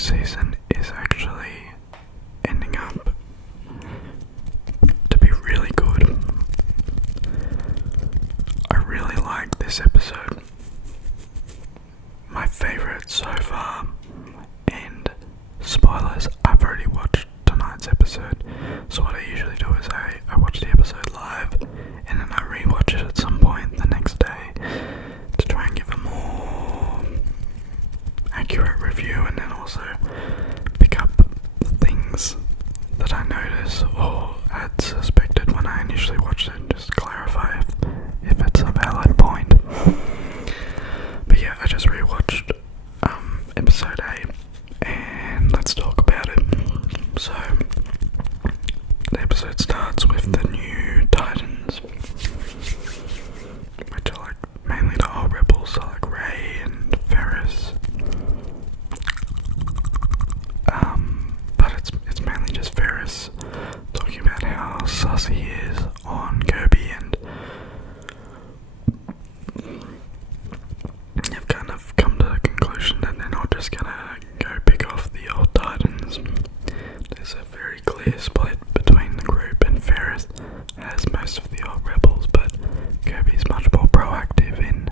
season is actually ending up to be really good. I really like this episode. My favourite so far. And spoilers, I've already watched tonight's episode. So what I usually do is I watch the episode live and then I rewatch it at some point the next day to try and give a more accurate review, and then also pick up the things that I notice or had suspected when I initially watched it, and just clarify if it's a valid point. But yeah, I just rewatched episode 8 and let's talk about it. So the episode starts with the new Titans, which are like mainly the old rebels, so like Ray and Ferris. But it's mainly just Ferris talking about how sus he is on Kirby, and I've kind of come to the conclusion that they're not just gonna go pick off the old Titans. There's a very clear split between the group, and Ferris has most of the old rebels, but Kirby's much more proactive in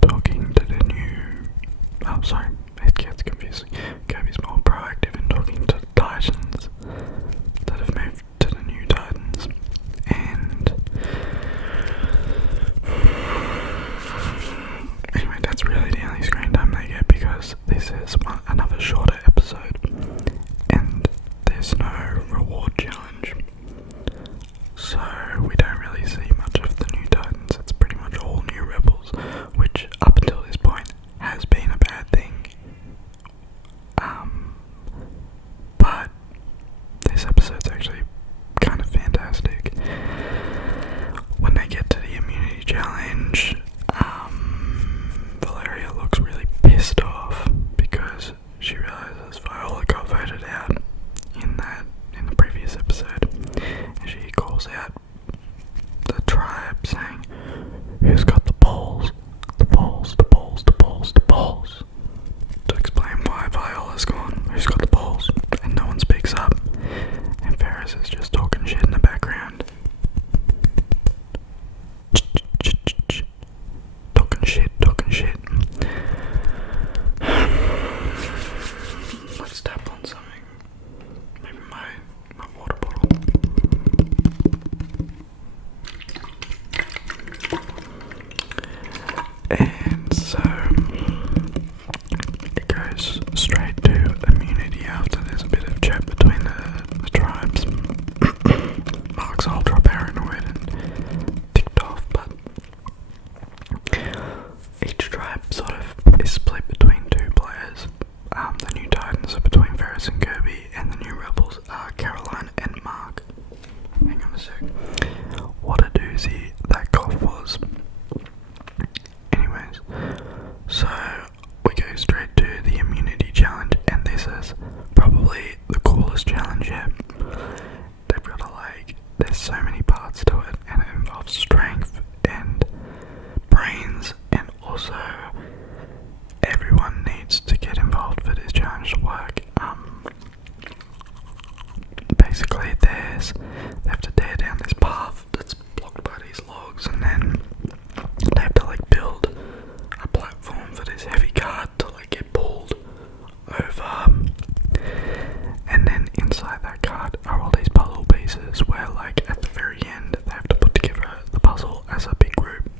talking to the new... Oh, sorry, it gets confusing. Kirby's more proactive in talking to the Titans that have moved to the new Titans, and anyway, that's really the only screen time they get because this is another shorter episode and there's no reward challenge, so we don't really see much of the new Titans. It's pretty much all new rebels, which up until this point has been a bad thing. But this episode's actually kind of fantastic. When they get to the immunity challenge, Valeria looks really pissed off because she realizes Viola got voted out in the previous episode, and she calls out the tribe saying, "Who's got the balls? The balls, the balls, the balls, the balls," to explain why Viola's gone. Who's got the balls? And no one speaks up, and Ferris is just talking shit in the background. Talking shit. Let's tap on something. Maybe my water bottle. And so it goes straight to immunity after there's a bit of chat between the tribes. Mark's ultra paranoid and ticked off, but each tribe sort of is split between two players. The new Titans are between Ferris and Kirby, and the new rebels are Caroline and Mark. Hang on a sec. What a doozy that cough was. Anyways, so we go straight to the immunity challenge, and this is probably the coolest challenge yet. They've got there's so many parts to it, and it involves strength and brains, and also everyone needs to get involved for this challenge to work. Basically they have to tear down this path that's blocked by these logs, and then they have to build a platform for this heavy cart to get pulled over, and then inside that cart are all these puzzle pieces where at the very end they have to put together the puzzle as a big group.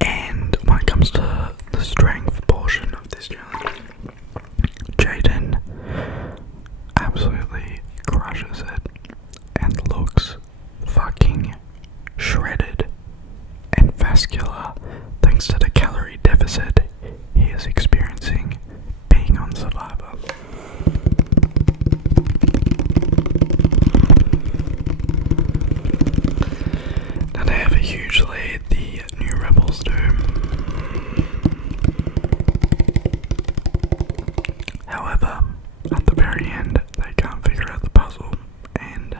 And when it comes to the strength portion of this challenge, Jaden absolutely crushes it and looks fucking shredded and vascular thanks to the calorie deficit he is experiencing being on Survivor. Now they have a huge lead, the new rebels do. However, at the very end, they can't figure out the puzzle, and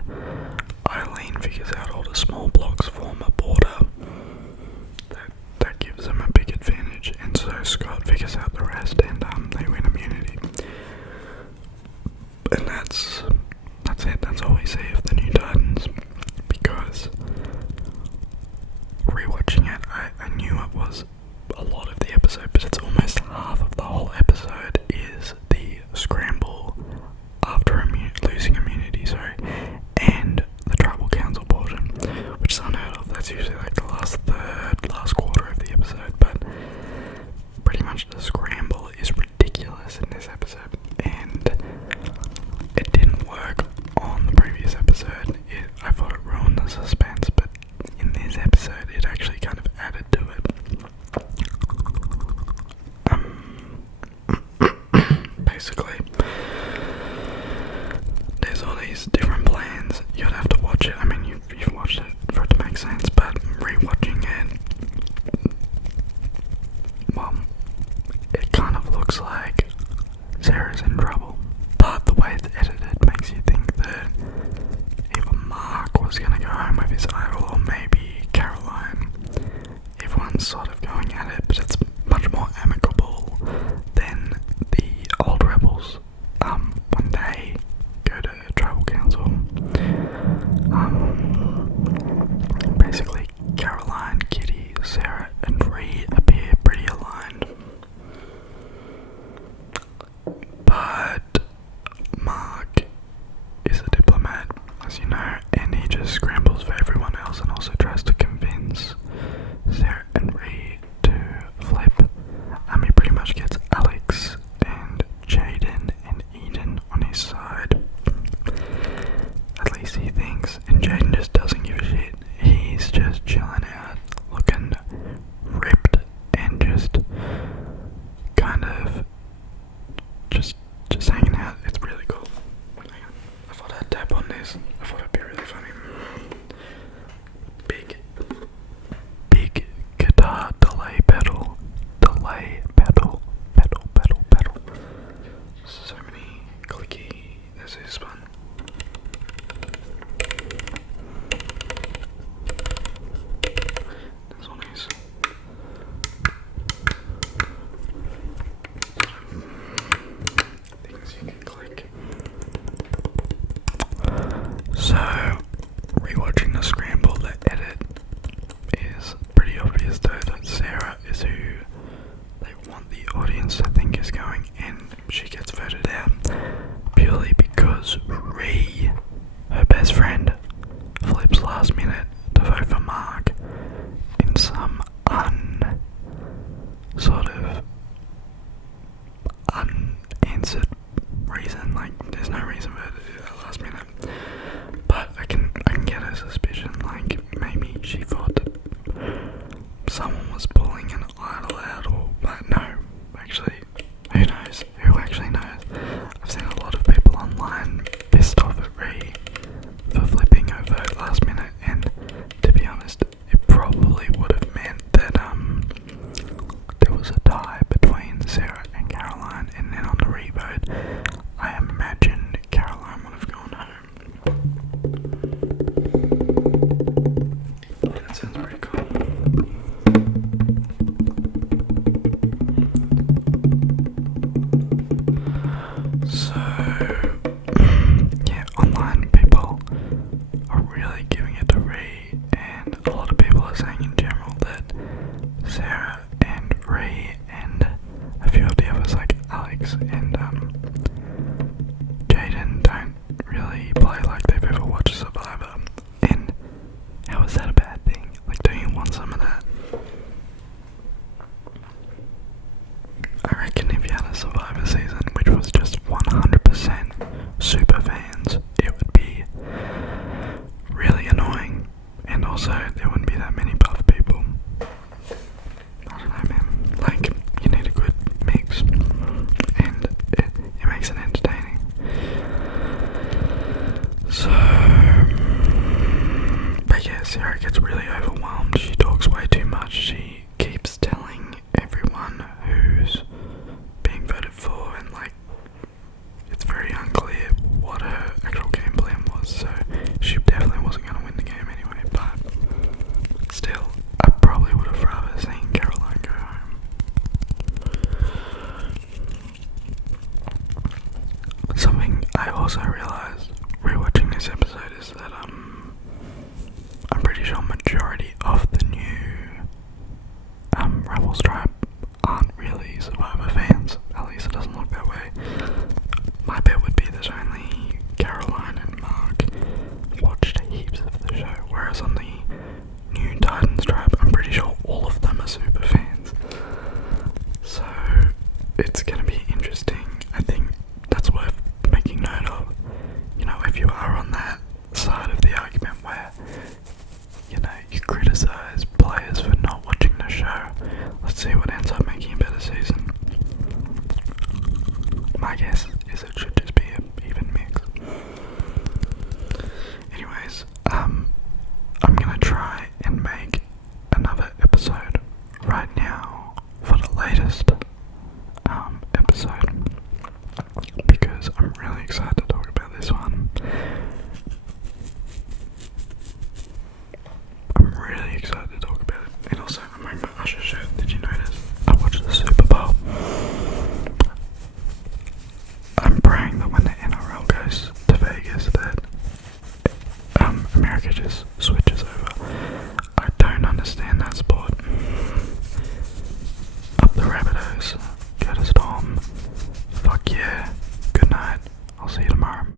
Eileen figures out all the small blocks form a border it's usually like the last quarter of the episode, but pretty much the scramble is ridiculous in this episode, and it didn't work on the previous episode. I thought it ruined the suspense, but in this episode it actually kind of added to it. Basically, there's all these different plans. You'd have to watch it. I mean, you've watched it for it to make sense, but rewatching it, well, it kind of looks like Sarah's in trouble. But the way it's edited makes you think that either Mark was going to go home with his idol, or maybe Caroline. Everyone's sort of going at it, but it's much more amicable than the old rebels when they go to tribal council. Basically, Caroline, Kitty, Sarah, and Ree appear pretty aligned. But Mark is a diplomat, as you know, and he just scrambles for everyone else and also tries to convince Sarah and Ree to flip. He pretty much gets Alex and Jaden and Eden on his side. At least he thinks, and Jaden just doesn't give a shit. He's just chilling out, looking ripped, and just kind of just hanging out. It's really cool. I thought I'd tap on this. I thought it'd be really funny. Big guitar delay pedal. So many clicky. There's this one. There's one of these. Things you can click. So, rewatching the scramble, the edit is pretty obvious though that Sarah is who they want the audience to think is going, and she gets voted out purely because Ree, her best friend, flips last minute to vote for Mark in some unanswered reason. Like, there's no reason for her to do that last minute. But I can get her suspicion, like maybe she thought that someone was pulling an idol out, or but no, actually, who knows? Who actually knows? I've seen a lot of people online pissed off at Ree for flipping her vote last minute, and to be honest, it probably would have meant that there was a tie between Sarah and Caroline, and then on the re-vote, I imagine Caroline would have gone home. That sounds pretty cool. So, yeah, online people are really giving it to Ree, and a lot of people are saying in general that Sarah and Ree and a few of the others like Alex and Jaden don't really play like they've ever watched Survivor. And how is that a bad thing? Like, don't you want some of that? I reckon if you had a Survivor season which was just 100% super fans, it would be really annoying, and also there wouldn't be that many buff people. I don't know, man. Like, you need a good mix, and it makes it entertaining. So, but yeah, Sarah gets really overwhelmed. She talks way too much. She keeps telling everyone who's being voted for, and like, it's very unclear what her actual game plan was. So she definitely wasn't going to win the game anyway, but still, it's gonna be interesting. I think that's worth making note of. You know, if you are on that side of the argument where, you know, you criticize players for not watching the show, let's see what ends up making a better season. My guess is it should just be an even mix. Anyways, I'm gonna try and make another episode right now for the latest episode, because I'm really excited to talk about this one. I'm really excited to talk about it. And also, I'm wearing my Usher shirt. Did you notice? I watched the Super Bowl. I'm praying that when the NRL goes to Vegas that America just switches over. I don't understand that sport. Up the Rabbitohs. Go to Storm. Fuck yeah. Good night. I'll see you tomorrow.